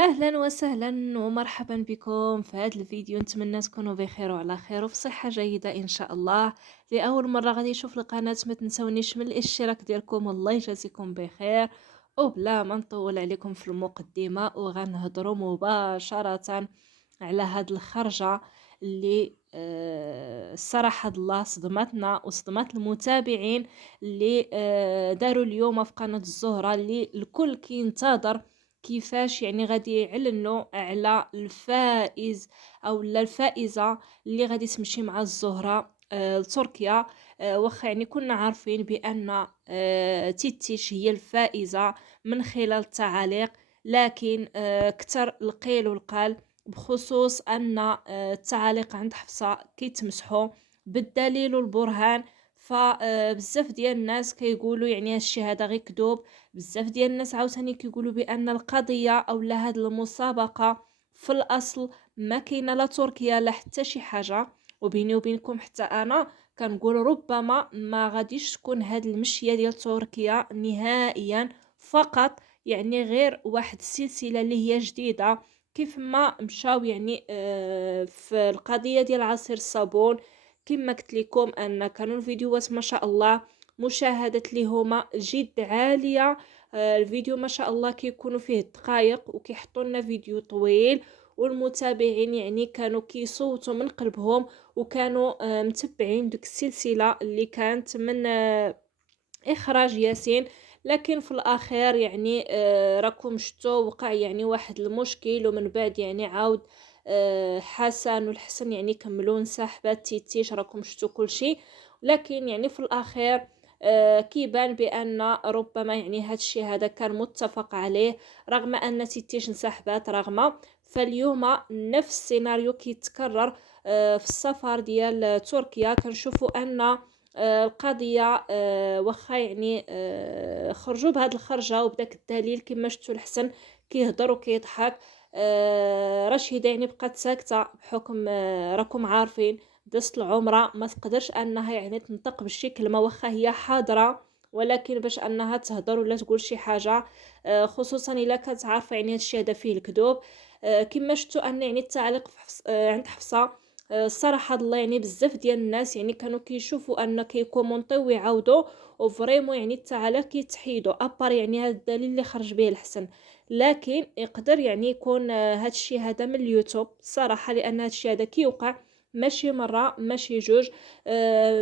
أهلا وسهلا ومرحبا بكم في هذا الفيديو. نتمنى تكونوا بخير وعلى خير وفي صحة جيدة إن شاء الله. لأول مرة غادي يشوف القناة ما تنسونيش من الاشتراك ديالكم، والله يجازيكم بخير. وبلا ما نطول عليكم في المقدمة وغنهضروا مباشرة على هاد الخرجة اللي الصراحة الله صدمتنا وصدمت المتابعين اللي داروا اليوم في قناة الزهرة، اللي الكل كينتظر كيفاش يعني غادي يعلنوا على الفائز او لا الفائزة اللي غادي تمشي مع الزهرة لتركيا. واخا يعني كنا عارفين بان تيتيش هي الفائزة من خلال التعاليق، لكن كتر القيل والقال بخصوص ان التعاليق عند حفصة كيتمسحوا بالدليل والبرهان. فبزاف ديال الناس كيقولوا يعني هادشي هذا غير كذوب. بزاف ديال الناس عاوتاني كيقولوا بان القضيه اولا هاد المسابقه في الاصل ما كاينه لا تركيا لا حتى شي حاجه. وبيني وبينكم حتى انا كنقول ربما ما غاديش تكون هاد المشيه ديال تركيا نهائيا، فقط يعني غير واحد السلسله اللي هي جديده. كيف ما مشاو يعني في القضيه ديال عصير الصابون، كما قلت لكم ان كانوا الفيديوهات ما شاء الله مشاهدات ليهما جد عاليه. الفيديو ما شاء الله كيكونوا فيه دقائق وكيحطوا لنا فيديو طويل، والمتابعين يعني كانوا كيصوتوا من قلبهم وكانوا متبعين ديك السلسله اللي كانت من إخراج ياسين. لكن في الأخير يعني راكم شتو وقع يعني واحد المشكل، ومن بعد يعني عاود حسن والحسن يعني كملوا انسحبت تيتيش، راكم شتو كل شيء. لكن يعني في الأخير كيبان بأن ربما يعني هاد الشيء هذا كان متفق عليه، رغم أن تيتيش انسحبت رغم. فاليوم نفس السيناريو كيتكرر في السفر ديال تركيا. كنشوفوا أن القضية واخا يعني خرجوا بهاد الخرجة وبداك الدليل كما شفتوا الحسن كيهضر وكيضحك. رشيدة يعني بقات ساكتة بحكم راكم عارفين دست العمرة ما تقدرش انها يعني تنطق بشي كلمة واخا هي حاضرة، ولكن باش انها تهضر ولا تقول شي حاجة خصوصا الا كانت عارفة يعني هادشي هذا فيه الكذوب. كما شفتوا ان يعني التعليق في عند حفصة الصراحه الله يعني بزاف ديال الناس يعني كانوا كيشوفوا ان كيكومونطيو ويعاودوا وفريمون يعني التعليق كيتحيدوا ابار يعني هذا الدليل اللي خرج به الحسن. لكن يقدر يعني يكون هذا الشيء هذا من اليوتيوب صراحه، لان هذا الشيء هذا كيوقع ماشي مره ماشي جوج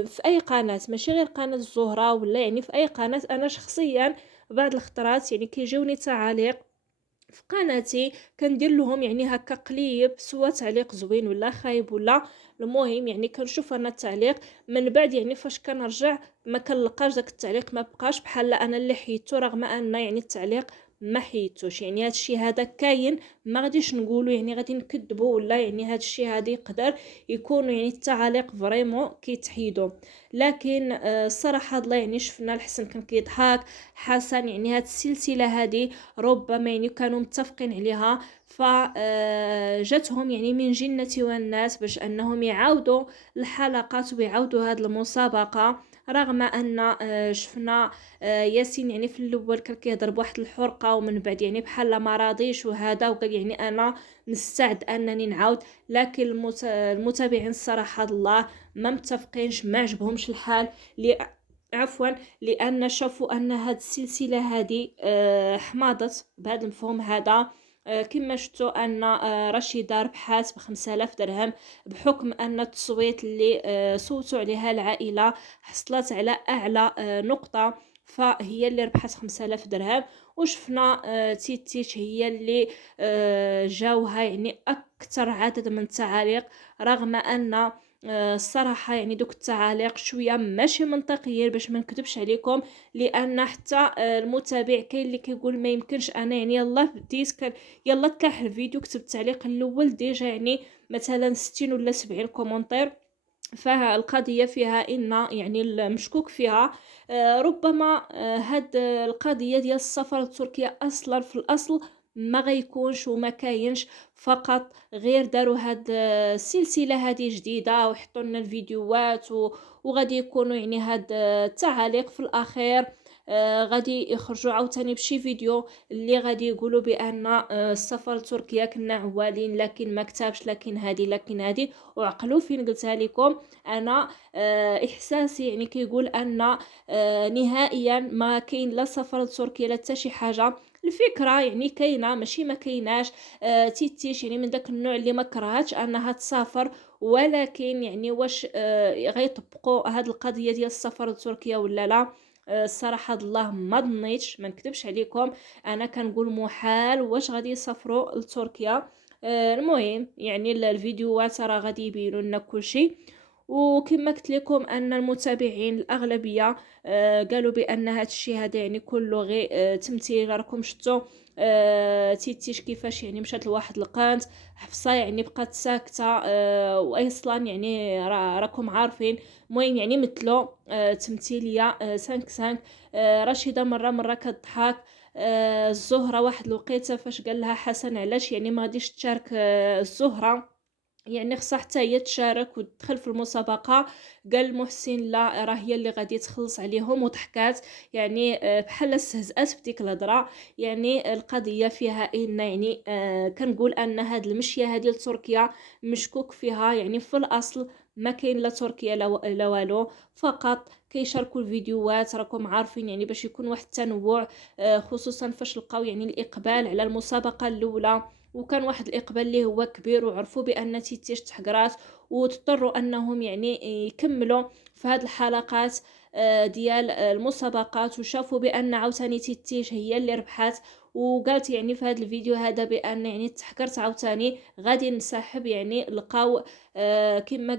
في اي قناه، ماشي غير قناه الزهره ولا يعني في اي قناه. انا شخصيا بعض الخطرات يعني كيجوني تعاليق في قناتي كندير لهم يعني هكا قليب، سواء تعليق زوين ولا خايب ولا المهم يعني كنشوف انا التعليق من بعد يعني فاش كنرجع ما كنلقاش داك التعليق، ما بقاش بحال انا اللي حيدته، رغم ان يعني التعليق ما حيدتوش. يعني هذا الشيء هذا كاين، ما غاديش نقولوا يعني غادي نكذبوا ولا يعني هذا الشيء هذا يقدر يكون يعني التعاليق فريمون كيتحيدوا. لكن الصراحه الله يعني شفنا الحسن كان كيضحك، حسن يعني هاد السلسله هذه ربما يعني كانوا متفقين عليها، فجاتهم يعني من جنة والناس باش انهم يعاودوا الحلقات ويعاودوا هذه المسابقة. رغم ان شفنا ياسين يعني في الاول كان كيهضر بواحد الحرقة، ومن بعد يعني بحال ما راضيش وهذا وقال يعني انا مستعد انني نعاود. لكن المتابعين الصراحة الله ما متفقينش، ما عجبهمش الحال. عفوا، لان شافوا ان هاد السلسله هذه حماضت بهذا المفهوم هذا. كما شفتوا ان رشيدة ربحات ب5000 درهم، بحكم ان التصويت اللي صوتوا عليها العائله حصلت على اعلى نقطه، فهي اللي ربحت 5000 درهم. وشفنا تيتيش هي اللي جاوها يعني اكثر عدد من التعاليق، رغم ان الصراحه يعني دوك التعاليق شويه ماشي منطقيين باش ما نكذبش عليكم. لان حتى المتابع كاين اللي كيقول ما يمكنش انا يعني يلا بديت يلا تلاح الفيديو كتبت التعليق الاول ديجا يعني مثلا 60 ولا 70 كومنتير. فالقضية فيها إن يعني المشكوك فيها ربما هاد القضية ديال السفر لتركيا أصلا في الأصل ما غيكونش وما كاينش، فقط غير داروا هاد السلسلة هذه جديدة وحطوا لنا الفيديوهات وغادي يكونوا يعني هاد التعاليق في الأخير. غادي يخرجوا عاوتاني بشي فيديو اللي غادي يقولوا بان السفر لتركيا كنا عوالين لكن ما كتبش لكن هذه وعقلوا فين قلتها لكم انا. احساسي يعني كيقول ان نهائيا ما كاين لا سفر لتركيا لا حتى شي حاجه. الفكره يعني كاينه ماشي ما كايناش. تيتيش يعني من داك النوع اللي ما كرهتش انها تسافر، ولكن يعني واش غيطبقوا هاد القضيه ديال السفر لتركيا ولا لا؟ الصراحه الله ما ظنيتش، ما نكذبش عليكم. انا كنقول محال واش غادي يسافروا لتركيا. المهم يعني الفيديوهات راه غادي يبينوا لنا كل شيء. وكما قلت لكم ان المتابعين الاغلبيه قالوا بان هذا الشيء هذا يعني كله غير تمثيل. راكم شفتوا تيتيش كيفاش يعني مشات لواحد القنت، حفصه يعني بقات ساكته، وايصلا يعني راكم عارفين. المهم يعني مثلوا تمثيليه 5 رشيده مره كتضحك. الزهره واحد الوقيته فاش قال لها حسن علاش يعني ما غاديش تشارك الزهره، يعني خصها حتى هي تشارك وتدخل في المسابقة. قال محسن لا راه هي اللي غادي تخلص عليهم، وضحكات يعني بحال استهزأت بديك الهضره. يعني القضيه فيها ان يعني كنقول ان هاد المشيه هذه لتركيا مشكوك فيها. يعني في الاصل ما كاين لا تركيا لا والو، فقط كيشاركوا الفيديوهات. راكم عارفين يعني باش يكون واحد التنوع، خصوصا فاش لقاو يعني الاقبال على المسابقه الاولى، وكان واحد الاقبال اللي هو كبير، وعرفوا بان تيتيش تحقرات واضطروا انهم يعني يكملوا في هذه الحلقات ديال المسابقات، وشافوا بان عاوتاني تيتيش هي اللي ربحات. وقالت يعني في هذا الفيديو هذا بان يعني تحكرت عاوتاني غادي نسحب. يعني لقاو كما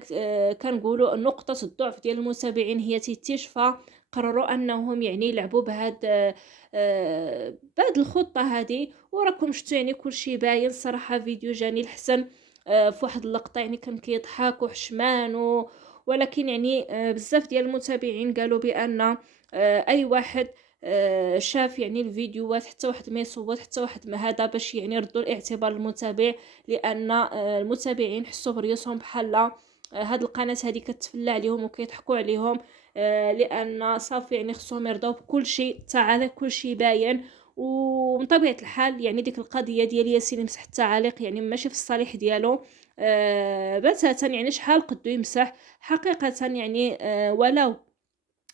كنقولوا نقطة الضعف ديال المتابعين هي تيتيش، فقرروا انهم يعني يلعبوا بهاد الخطة هذه. وراكم شفتوا يعني كلشي باين صراحة. فيديو جاني الحسن في واحد اللقطة يعني كان كيضحك وحشمان ولكن يعني بزاف ديال المتابعين قالوا بأن أي واحد شاف يعني الفيديوهات، حتى واحد ما يصوت، حتى واحد ما هذا، باش يعني يردوا الاعتبار للمتابع، لأن المتابعين حسوا بريوسهم بحال هاد القناة هذه كتفلى عليهم وكيضحكوا عليهم. لأن صافي يعني خصهم يرضاو بكل شيء، التعاليق كل شيء باين. ومن طبيعة الحال يعني ديك القضية ديال ياسين يمسح التعاليق يعني ماشي في الصالح ديالو بتاتا. يعني شحال قدو يمسح حقيقة يعني ولو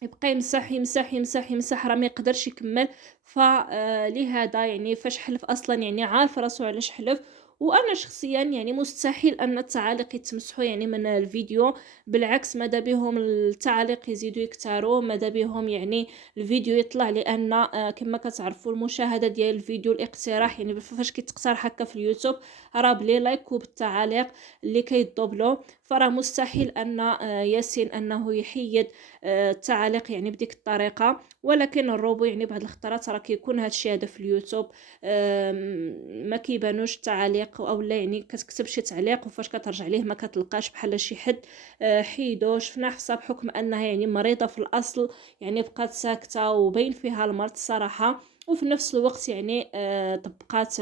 يبقى يمسح يمسح يمسح يمسح راه ما يقدرش يكمل. فلهذا يعني فاش حلف اصلا يعني عارف راسو علاش حلف. وانا شخصيا يعني مستحيل ان التعاليق يتمسحوا يعني من الفيديو، بالعكس ماذا بهم التعاليق يزيدوا يكتروا، ماذا بهم يعني الفيديو يطلع. لان كما كتعرفوا المشاهده ديال الفيديو الاقتراح يعني فاش كيتقترح هكا في اليوتيوب راه بلي لايك وبالتعاليق اللي كيضبلو. فراه مستحيل ان ياسين انه يحيد التعاليق يعني بديك الطريقه. ولكن الروبو يعني بعض الخطرات راه كيكون هادشي هذا في اليوتيوب ما كيبانوش التعاليق، او لا يعني كتكتب شي تعليق وفاش كترجع ليه ما كتلقاش بحال شي حد حيدو. شفنا حفصه بحكم انها يعني مريضه في الاصل يعني بقات ساكته وبين فيها المرض الصراحه، وفي نفس الوقت يعني طبقات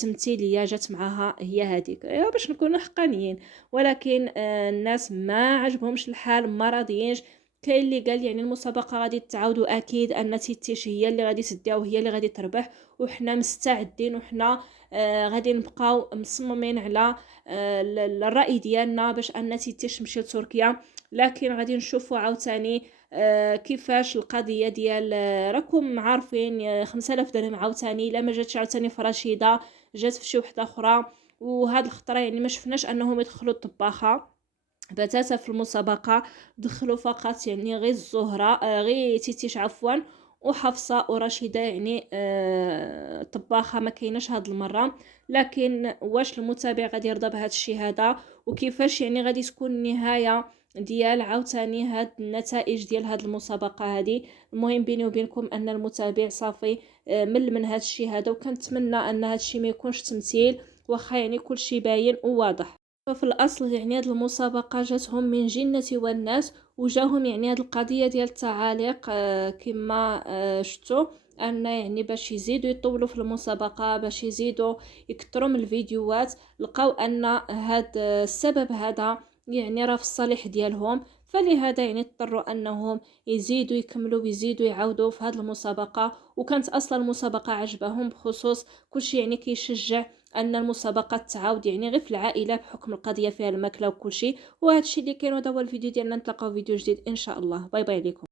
تمثيليه جات معها هي هذيك باش نكونوا حقانيين. ولكن الناس ما عجبهمش الحال، ما راضيينش. كاين اللي قال يعني المسابقه غادي تعاود واكيد ان تيتيش هي اللي غادي تديها وهي اللي غادي تربح، وحنا مستعدين وحنا غادي نبقاو مصممين على الراي ديالنا باش ان تيتيش تمشي لتركيا. لكن غادي نشوفوا عاوتاني كيفاش القضيه ديال راكم عارفين 5000 درهم عاوتاني الا ما جاتش عاوتاني في رشيده جات في شي وحده اخرى. وهاد الخطره يعني ما شفناش انهم يدخلوا الطباخه بتاتا في المسابقة، دخلوا فقط يعني غير الزهرة غير تيتيش عفوا وحفصة ورشيدة. يعني طباخة ما كايناش هاد المرة. لكن واش المتابع غادي يرضى بهذا الشيء هذا؟ وكيفاش يعني غادي تكون النهاية ديال عاوتاني هاد النتائج ديال هاد المسابقة هادي؟ المهم بيني وبينكم ان المتابع صافي مل من هاد الشيء هذا، وكنتمنى ان هاد الشيء ما يكونش تمثيل، واخا يعني كل شيء باين وواضح. ففي الأصل يعني هاد المسابقة جاتهم من جنة والناس، وجاهم يعني هاد القضية ديال التعاليق كما شفتوا ان يعني باش يزيدوا يطولوا في المسابقة، باش يزيدوا يكثروا من الفيديوهات. لقاو ان هاد السبب هذا يعني راه في الصالح ديالهم. فلهذا يعني اضطروا أنهم يزيدوا يكملوا ويزيدوا يعاودوا في هذه المسابقة. وكانت أصلا المسابقة عجبهم بخصوص كلشي يعني كيشجع أن المسابقات تعاود يعني غير في العائلة بحكم القضية فيها الماكلة وكلشي. وهذا الشيء اللي كاين، وهذا هو الفيديو ديالنا، نتلاقاو في فيديو جديد إن شاء الله. باي باي ليكم.